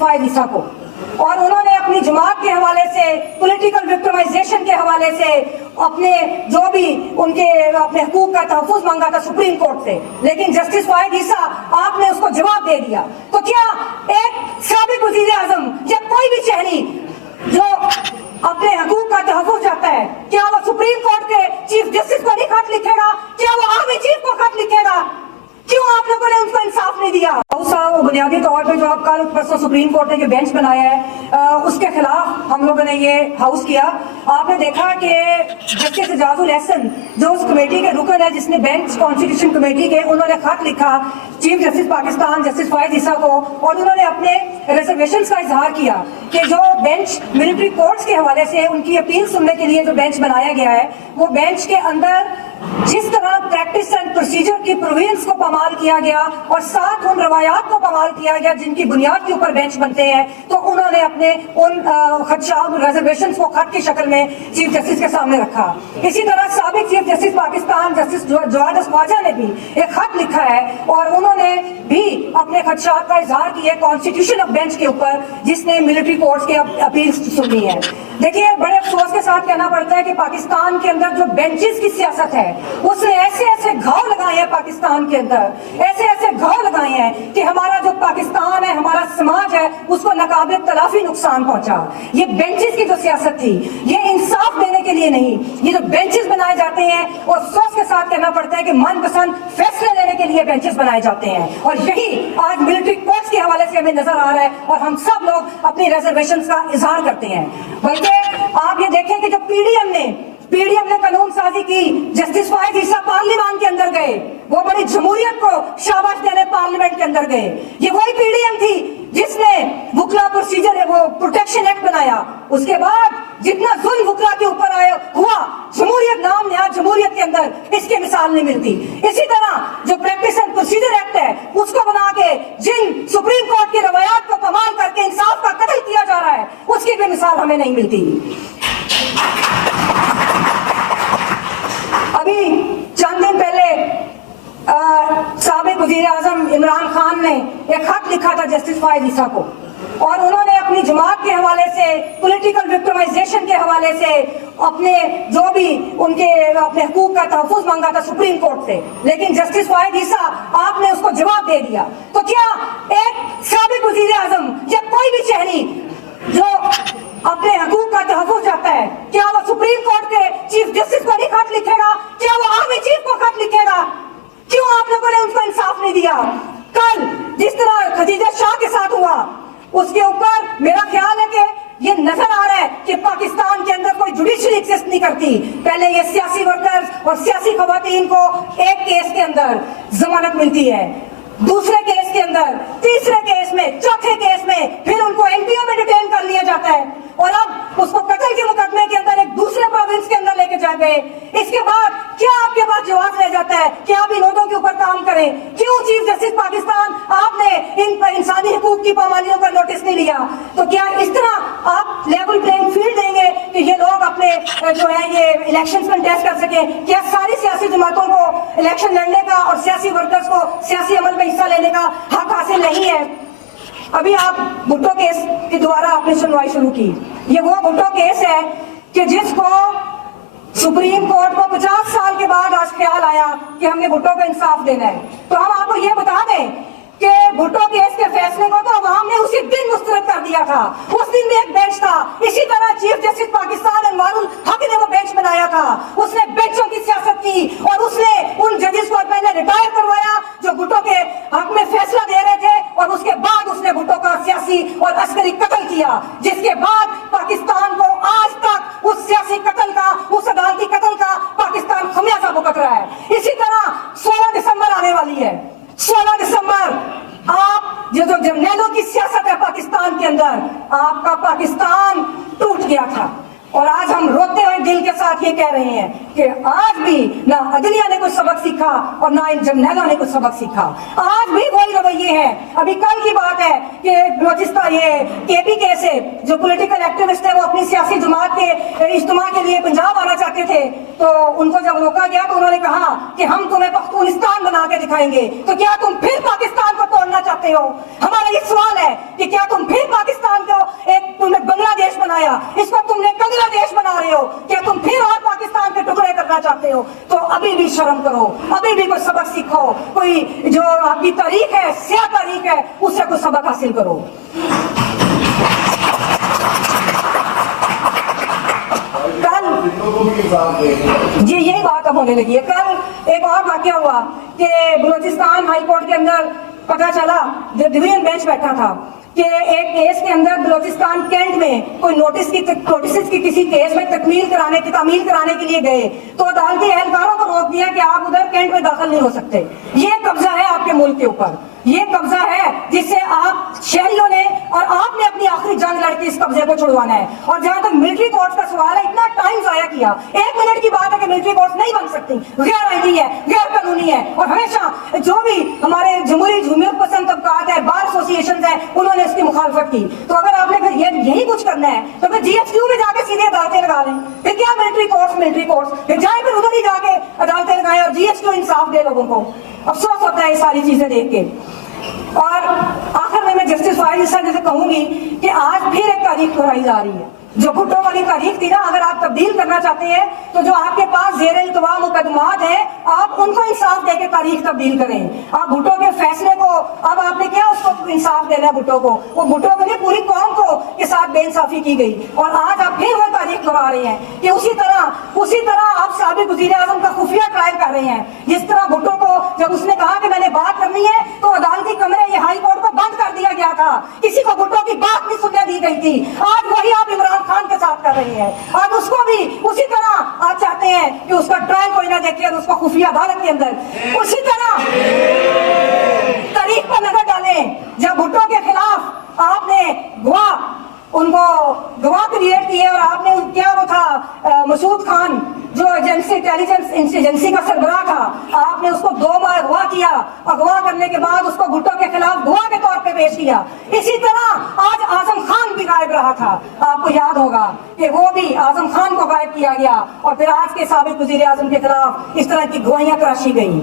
फॉयद ईसा को, और उन्होंने अपनी जमात के हवाले से, पॉलिटिकल विक्टिमाइजेशन के हवाले से अपने जो भी उनके अपने हकूक का तहफ़्फ़ुज़ मांगा था सुप्रीम कोर्ट से, लेकिन जस्टिस फॉयद ईसा आपने उसको जवाब दे दिया। तो क्या एक साबिक़ वज़ीर आज़म या कोई भी शहरी जो अपने हकूक का तहफ़्फ़ुज़ चाहता है, क्या वो सुप्रीम कोर्ट के चीफ जस्टिस को नहीं खत लिखेगा? क्या वो आर्मी चीफ को खत लिखेगा? क्यों आप लोगों ने उनको इंसाफ नहीं दिया? वो बुनियादी तौर पे जो आप कल परसों सुप्रीम कोर्ट ने जो बेंच बनाया है उसके खिलाफ हम लोगों ने ये हाउस किया। आपने देखा कि जस्टिस एजाजुल एहसन जो उस कमेटी के रुकन है जिसने बेंच कॉन्स्टिट्यूशन कमेटी के, उन्होंने खत लिखा चीफ जस्टिस पाकिस्तान जस्टिस फॉयद ईसा को, और उन्होंने अपने रिजर्वेशंस का इजहार किया कि जो बेंच मिलिट्री कोर्ट्स के हवाले से उनकी अपील सुनने के लिए जो बेंच बनाया गया है, वो बेंच के अंदर जिस तरह प्रैक्टिस एंड प्रोसीजर की प्रोविजंस को पामाल किया गया और साथ उन रवायात को पामाल किया गया जिनकी बुनियाद के ऊपर बेंच बनते हैं, तो उन्होंने अपने उन खदशात रिजर्वेशंस को खत की शक्ल में चीफ जस्टिस के सामने रखा। इसी तरह साबिक chief justice Pakistan justice Jawad Khawaja ने भी एक खत लिखा है और उन्होंने भी अपने खदशात का इजहार किया कॉन्स्टिट्यूशन ऑफ बेंच के ऊपर जिसने मिलिट्री कोर्ट्स के अपील सुनी है। देखिए, बड़े अफसोस के साथ कहना पड़ता है कि पाकिस्तान के अंदर जो बेंचेस की सियासत है उसने ऐसे ऐसे घाव लगाए हैं पाकिस्तान के अंदर, ऐसे ऐसे घाव लगाए हैं कि हमारा जो पाकिस्तान है, हमारा समाज है, उसको नाकाबिल तलाफी नुकसान पहुंचा। ये बेंचेस की जो सियासत थी, ये इंसाफ देने के लिए नहीं, ये जो बेंचेस बनाए जाते हैं और अफसोस के साथ कहना पड़ता है कि मनपसंद फैसले लेने के लिए बेंचेस बनाए जाते हैं, और यही आज मिलिट्री कोर्ट्स के हवाले से हमें नजर आ रहा है और हम सब लोग अपनी रिजर्वेशंस का इजहार करते हैं। बल्कि आप ये देखें कि जो पीडीएम ने कानून साजी की, जस्टिस फॉयद ईसा पार्लियामेंट के अंदर गए, वो बड़ी जमहूरियत को शाबाश देने पार्लियामेंट के अंदर गए। ये वही पीडीएम थी जिसने वुकला प्रोसीजर है वो प्रोटेक्शन एक्ट बनाया। उसके बाद जितना जुल्म वुकला के ऊपर हुआ, जमहूरियत नाम नया जमहूरियत के अंदर इसकी मिसाल नहीं मिलती। इसी तरह जो प्रैक्टिस एंड प्रोसीजर एक्ट है उसको बना के जिन सुप्रीम कोर्ट की रवायात को कमाल करके इंसाफ का कत्ल किया जा रहा है, उसकी भी मिसाल हमें नहीं मिलती। अभी चंद दिन पहले साबिक वज़ीर आज़म इमरान खान ने एक खत लिखा था जस्टिस फॉयद ईसा को, और उन्होंने अपनी जमात के हवाले से, पॉलिटिकल विक्टिमाइजेशन के हवाले से अपने जो भी उनके अपने हकूक का तहफ़्फ़ुज़ मांगा था सुप्रीम कोर्ट से, लेकिन जस्टिस फॉयद ईसा आपने उसको जवाब दे दिया। तो क्या एक साबिक वज़ीर आज़म या कोई भी शहरी जो अपने हकूक का तहफ़्फ़ुज़ चाहता है, क्या वो सुप्रीम कोर्ट के चीफ जस्टिस को नहीं खत लिखेगा? क्या वो आर्मी चीफ को खत लिखेगा? क्यों आप लोगों ने उनको इंसाफ नहीं दिया? कल जिस तरह खदीजा शाह के साथ हुआ, उसके ऊपर मेरा ख्याल है कि ये नजर आ रहा है कि पाकिस्तान के अंदर कोई जुडिशरी एग्जिस्ट नहीं करती। पहले ये सियासी वर्कर्स और सियासी खवातीन को एक केस के अंदर जमानत मिलती है, दूसरे केस के अंदर, तीसरे केस में, चौथे केस में फिर उनको एनपीओ में डिटेन कर लिया जाता है, और अब उसको कत्ल के मुकदमे के अंदर एक दूसरे प्रोविंस के अंदर लेके जा गए। इसके बाद क्या आपके पास जवाब रह जाता है कि आप इन लोगों के ऊपर काम करें? क्यों चीफ जस्टिस पाकिस्तान आपने इन इंसानी हकूक की पामालियों का नोटिस नहीं लिया? तो क्या इस तरह आप लेवल प्लेइंग फील्ड देंगे कि ये लोग अपने जो है ये इलेक्शन कंटेस्ट कर सके? क्या सारी सियासी जमातों को इलेक्शन लड़ने का और सियासी वर्कर्स को सियासी अमल में हिस्सा लेने का हक हासिल नहीं है? अभी आप भुट्टो केस के द्वारा आपने सुनवाई शुरू की। ये वो भुट्टो केस है कि जिसको सुप्रीम कोर्ट को 50 साल के बाद आज ख्याल आया कि हमने भुट्टो को इंसाफ देना है। तो हम आपको ये बता दें कि भुट्टो केस के फैसले को तो अवाम ने उसी दिन मुस्तरद कर दिया था। उस दिन भी एक बेंच था, इसी तरह चीफ जस्टिस पाकिस्तान अनवारुल हक ने वो बेंच बनाया था। उसने बेंचों की सियासत की और उसने उन जजेस को पहले रिटायर करवाया जो भुट्टो के हक में फैसला दे रहे थे, और उसके बाद उसने भुट्टो का सियासी और अस्करी कत्ल किया, जिसके बाद पाकिस्तान को आज तक उस सियासी कत्ल का, उस अदालती कत्ल का पाकिस्तान खमियाजा भुगत रहा है। इसी तरह 16 दिसंबर आने वाली है। 16 दिसंबर आप जो जर्नैलों की सियासत है पाकिस्तान के अंदर, आपका पाकिस्तान टूट गया था, और आज हम रोते हुए दिल के साथ ये कह रहे हैं कि आज भी ना अदलिया ने कुछ सबक सीखा और ना इन जर्नैलों ने कुछ सबक सीखा। आज भी वही रवैये है। अभी कल की बात है कि बलोचिस्तान ये KPK से जो पॉलिटिकल एक्टिविस्ट है वो अपनी सियासी जमात के इज्तिमा के लिए पंजाब आना चाहते थे, तो उनको जब रोका गया तो उन्होंने कहा कि हम तुम्हें पख्तूनिस्तान बना के दिखाएंगे। तो क्या तुम फिर पाकिस्तान को तोड़ना चाहते हो? हमारा ये सवाल है कि क्या तुम फिर पाकिस्तान को एक तुमने बांग्लादेश बनाया, इसको तुमने बांग्लादेश बना रहे हो, क्या तुम फिर और पाकिस्तान के टुकड़े करना चाहते हो? तो अभी भी शर्म करो, अभी भी कुछ सबक सीखो, कोई जो आपकी तारीख है, स्याह तारीख है, उससे कुछ सबक हासिल करो। जी यही बात अब होने लगी है। कल एक और वाकया हुआ कि बलूचिस्तान हाई कोर्ट के अंदर पता चला, जब डिवीजन बेंच बैठा था कि एक केस के अंदर बलूचिस्तान कैंट में कोई नोटिस की किसी केस में तामील कराने के लिए गए, तो अदालती एहलकारों को रोक दिया कि आप उधर कैंट में दाखिल नहीं हो सकते। ये कब्जा है आपके मुल्क के ऊपर, ये कब्जा है जिससे आप शहरियों ने और आपने अपनी आखिरी जंग लड़के इस कब्जे को छुड़वाना है। और जहां तक मिलिट्री कोर्ट का सवाल है, इतना टाइम जाया किया। 1 मिनट की बात है कि मिलिट्री कोर्ट नहीं बन सकती, गैर आईनी है, गैर कानूनी है, और हमेशा जो भी हमारे जमहूरियत पसंद तबकात है, बार एसोसिएशन है, उन्होंने इसकी मुखालफत की। तो अगर आपने फिर यही कुछ करना है तो फिर GHQ में जाके सीधे अदालतें लगा लें। फिर क्या मिलिट्री कोर्ट्स फिर जाए, फिर उधर ही जाके अदालतें लगाएं और GHQ इंसाफ दे लोगों को। अफसोस होता है ये सारी चीजें देख के। और आखिर में मैं जस्टिस फाइज जैसे कहूंगी कि आज फिर एक तारीख दोहराई जा रही है। जो भुट्टो वाली तारीख थी ना, अगर आप तब्दील करना चाहते हैं तो जो आपके पास ज़ेर इल्तवा मुकदमात है, आप उनको इंसाफ देके तारीख तब्दील करें। आप भुट्टो के फैसले को, अब आपने क्या उसको इंसाफ देना है भुट्टो को, वो भुट्टो को नहीं पूरी कौम को के साथ बेइंसाफी की गई। और आज आप फिर वो तारीख दोहरा रहे हैं कि उसी तरह आप साबिक वज़ीर आज़म का खुफिया ट्रायल कर रहे हैं। जिस तरह भुट्टो को जब उसने कहा कि मैंने बात करनी है तो अदालती कमरे ये हाई कोर्ट को बंद कर दिया गया था, किसी को भुट्टो की बात नहीं सुनने दी गई थी। आज वही आप इमरान खान के साथ कर रहे हैं। आज उसको भी उसी तरह आप चाहते हैं कि उसका ट्रायल कोई ना देखे और उसको खुफिया अदालत के अंदर उसी तरह तारीख पर नजर डालें। जब भुट्टो के खिलाफ आपने उनको गवाह क्रिएट किए और आपने क्या वो था मसूद खान जो इंटेलिजेंस एजेंसी का सरबराह था, आपने उसको 2 माह अगवा किया। अगवा करने के बाद उसको भुट्टो के खिलाफ गवाह के तौर पे पेश किया। इसी तरह आज आजम खान भी गायब रहा था। आपको याद होगा कि वो भी आजम खान को गायब किया गया और फिर आज के साबिक वज़ीर आज़म के खिलाफ इस तरह की गवाहियां तराशी गई।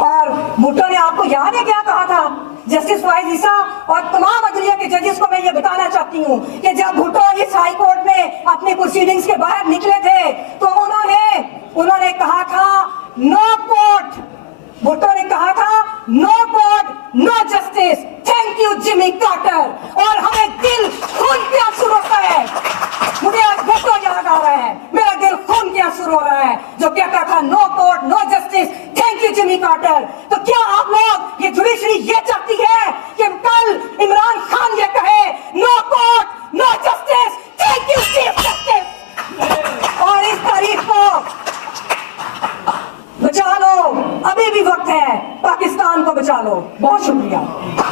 और भुट्टो ने, आपको याद है क्या कहा था? जस्टिस फाइज ईसा और तमाम अदलिया के जजेस को मैं ये बताना चाहती हूँ कि जब भुट्टो इस हाई कोर्ट में अपनी प्रोसीडिंग्स के बाहर निकले थे तो उन्होंने कहा था नो कोर्ट। भुट्टो ने कहा था no court no justice, thank you Jimmy Carter. और हमें दिल खून के आंसू रोता है। मुझे आज भुट्टो याद आ रहा है, मेरा दिल खून के आंसू रो रहा है जो कहता था no court no justice, thank you Jimmy Carter. तो क्या आप लोग, ये जुडिशरी ये चाहती है कि कल इमरान खान ये कहे no court no justice, thank you chief justice? और इस तारीख को बचा लो, अभी भी वक्त है, पाकिस्तान को बचा लो। बहुत शुक्रिया।